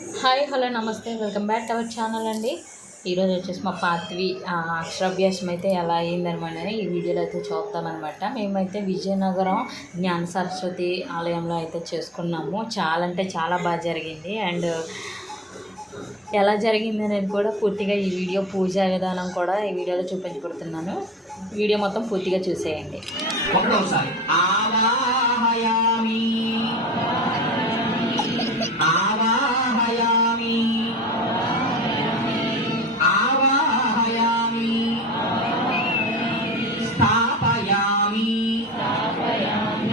Hi hello నమస్తే welcome back to our channel అండి. ఈరోజు వచ్చేసి మా పాత్వి అక్షరాభ్యాసం అయితే ఎలా అయ్యిందనమాట ఈ వీడియోలో అయితే చూద్దామన్నమాట. మేమైతే విజయనగరం జ్ఞాన సరస్వతి ఆలయంలో అయితే చేసుకున్నాము. చాలా అంటే చాలా బాగా జరిగింది. అండ్ ఎలా జరిగింది అనేది కూడా పూర్తిగా ఈ వీడియో పూజా విధానం కూడా ఈ వీడియోలో చూపించబడుతున్నాను. వీడియో మొత్తం పూర్తిగా చూసేయండి.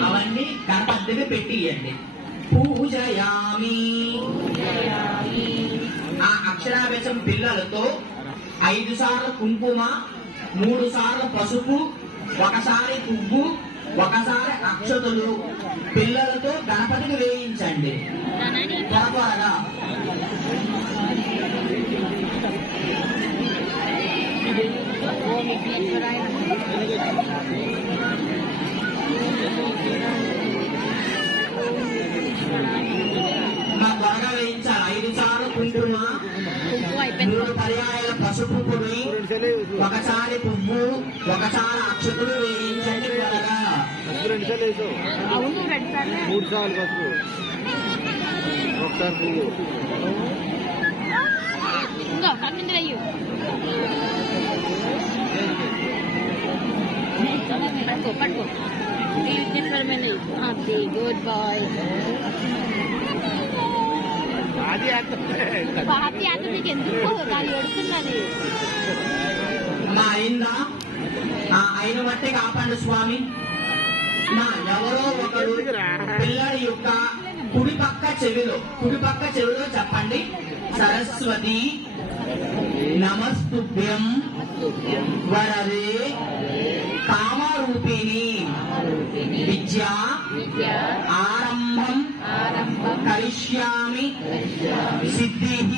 అవన్నీ గణపతికి పెట్టియండి. పూజయామి. ఆ అక్షరాభ్యాసం పిల్లలతో 5 సార్లు కుంకుమ, 3 సార్లు పసుపు, ఒకసారి పువ్వు, ఒకసారి అక్షతలు పిల్లలతో గణపతికి వేయించండి. త్వరగా త్వరగా వేయించాలి. 5 సార్లు కుంకుమ, 3 పర్యాయాల పసుపు పొడి, ఒకసారి పువ్వు, ఒకసారి అక్షతులు వేయించండి. త్వరగా 3 సార్లు పసుపు, ఒకసారి పువ్వు. పట్టుకో గుడ్ బాయ్. మా అయిందా? అయిన బట్టే కాపాడు స్వామి. ఎవరో ఒకరు పిల్లడి యొక్క కుడి పక్క చెవిలో చెప్పండి. సరస్వతి నమస్తుభ్యం వరదే కామరూపిణి విద్యా ఆరంభం కరిష్యామి సిద్ధిః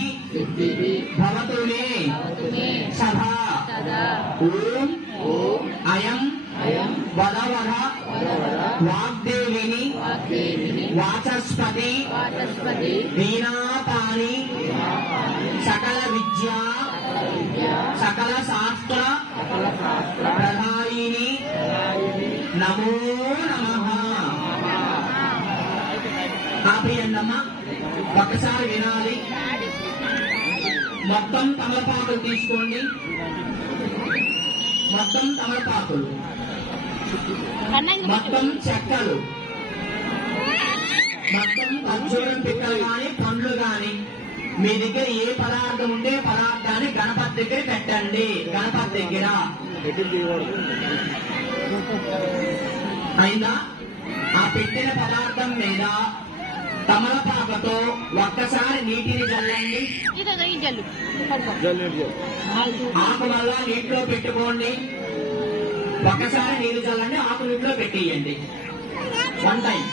భవతు మే సదా. ఓం అయం వదవద వాగ్దేవిని వాచస్పతి వీణాపాణి సకల విద్యా సకల శాస్త్ర ప్రధాయిని నమో నమః. కాపీయండమ్మా, ఒకసారి వినాలి. మొత్తం తమలపాకులు తీసుకోండి. మొత్తం తమలపాకులు, మొత్తం చెక్కలు, మొత్తం ఖర్జూరం పిక్కలు కానీ పండ్లు కానీ మీ దగ్గర ఏ పదార్థం ఉంటే పదార్థాన్ని గణపతి దగ్గర పెట్టండి. గణపతి దగ్గర అయినా ఆ పెట్టిన పదార్థం మీద తమలపాకతో ఒక్కసారి నీటిని చల్లండి. ఆకు వల్ల నీటిలో పెట్టుకోండి. ఒక్కసారి నీళ్ళు చల్లండి, ఆకు నీటిలో పెట్టేయండి. 1 టైం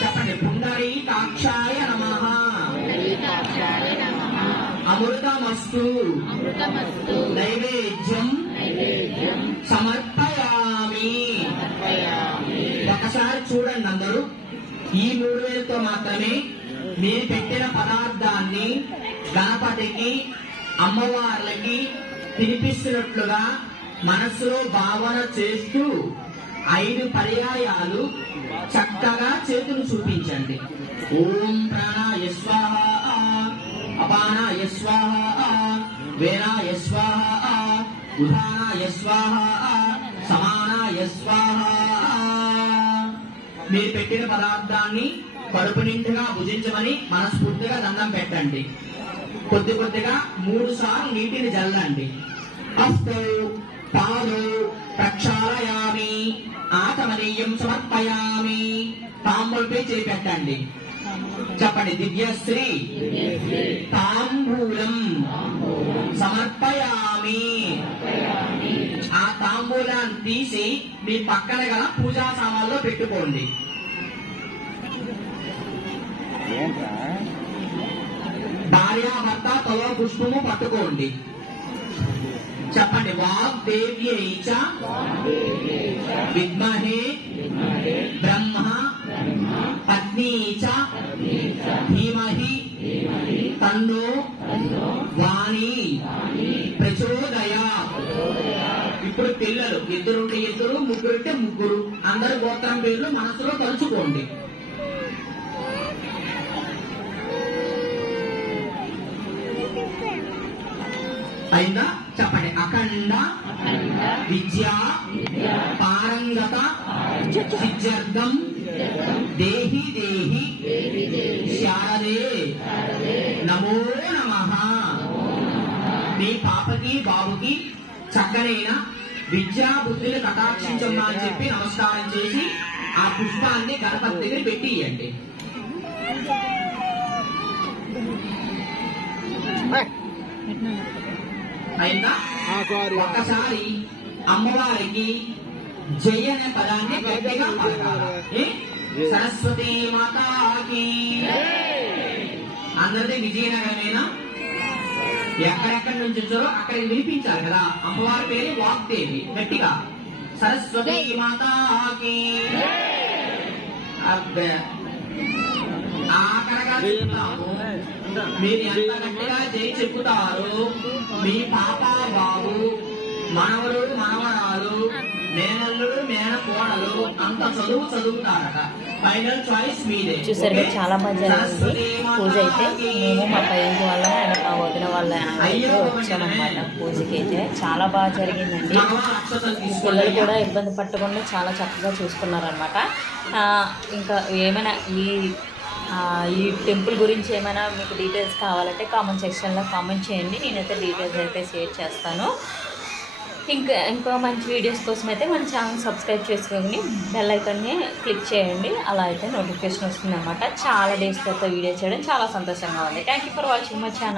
చెప్పండి. పుండరీకాక్షాయ నమః. అమృతమస్తు నైవేద్యం సమర్పయామి. ఒకసారి చూడండి అందరూ. ఈ 3 వేలతో మాత్రమే మీరు పెట్టిన పదార్థాన్ని గణపతికి అమ్మవార్లకి తినిపిస్తున్నట్లుగా మనస్సులో భావన చేస్తూ 5 పర్యాయాలు చక్కగా చేతులు చూపించండి. ఓం ప్రాణాయ స్వాహ, అపానాయ స్వాహ, వేనాయ స్వాహ, ఉదానాయ స్వాహ, సమానాయ స్వాహ. మీరు పెట్టిన పదార్థాన్ని కడుపు నిండుగా భుజించమని మనస్ఫూర్తిగా దండం పెట్టండి. కొద్దిగా 3 సార్లు నీటిని జల్లండి. హస్తౌ పాదౌ ప్రక్షాళయామి ఆచమనీయం సమర్పయామి. తాంబూలపై చేయి పెట్టండి. చెప్పండి. దివ్యశ్రీ తాంబూలం సమర్పయామి. ఆ తాంబూలాన్ని తీసి మీ పక్కన గల పూజా సామాన్లో పెట్టుకోండి. భార్యాభర్త తలో పుష్పము పట్టుకోండి. చెప్పండి. వాగ్దేవ్యై చ విద్మహే బ్రహ్మ పత్నీ చ ధీమహి తన్నో వాణి ప్రచోదయ. ఇప్పుడు పిల్లలు ఇద్దరుంటే ఇద్దరు, ముగ్గురుంటే ముగ్గురు, అందరు గోత్రం పేర్లు మనసులో తలుచుకోండి. అయిందా? చెప్పండి. అఖండ విద్య పారంగత సిద్ధ్యర్థం దేహి దేహి శారదే నమో నమః. మీ పాపకి బాబుకి చక్కనైన విద్యా బుద్ధులు కటాక్షించమ్మా అని చెప్పి నమస్కారం చేసి ఆ పుష్పాన్ని గణపతి దగ్గర పెట్టి ఇవ్వండి. అయిందా? ఒక్కసారి అమ్మవారికి జయ అనే పదాన్ని గట్టిగా పలకాలి. సరస్వతి మాతాకి. అందరిది విజయనగరమేనా? ఎక్కడెక్కడి నుంచి వచ్చారో అక్కడికి వినిపించాలి కదా. అమ్మవారి పేరు వాగ్దేవి. గట్టిగా సరస్వతి మాతాకి. అబ్బే ఆఖరగా చెప్తాము. మీరు ఎంత గట్టిగా జై చెప్పుతారు, మీ పాప బాబు, మనవరు మనవరాలు, మేనల్లుడు మేనకోడలు అంత చదువు చదువుతారట. ఫైనల్ చాయిస్ మీదే. చూసారు చాలా బాగా జరిగింది పూజ అయితే. మేము మా పైకి వాళ్ళ మా వదిన వాళ్ళ వచ్చామన్నమాట పూజకి. అయితే చాలా బాగా జరిగిందండి. పిల్లలు కూడా ఇబ్బంది పట్టకుండా చాలా చక్కగా చూసుకున్నారనమాట. ఇంకా ఏమైనా ఈ టెంపుల్ గురించి ఏమైనా మీకు డీటెయిల్స్ కావాలంటే కామెంట్ సెక్షన్లో కామెంట్ చేయండి. నేనైతే డీటెయిల్స్ అయితే షేర్ చేస్తాను. ఇంకా మంచి వీడియోస్ కోసం అయితే మన ఛానల్ సబ్స్క్రైబ్ చేసుకొని బెల్ ఐకాన్ని క్లిక్ చేయండి. అలా అయితే నోటిఫికేషన్ వస్తుంది అనమాట. చాలా డేస్ తర్వాత వీడియో చేయడం చాలా సంతోషంగా ఉంది. Thank you for watching my channel.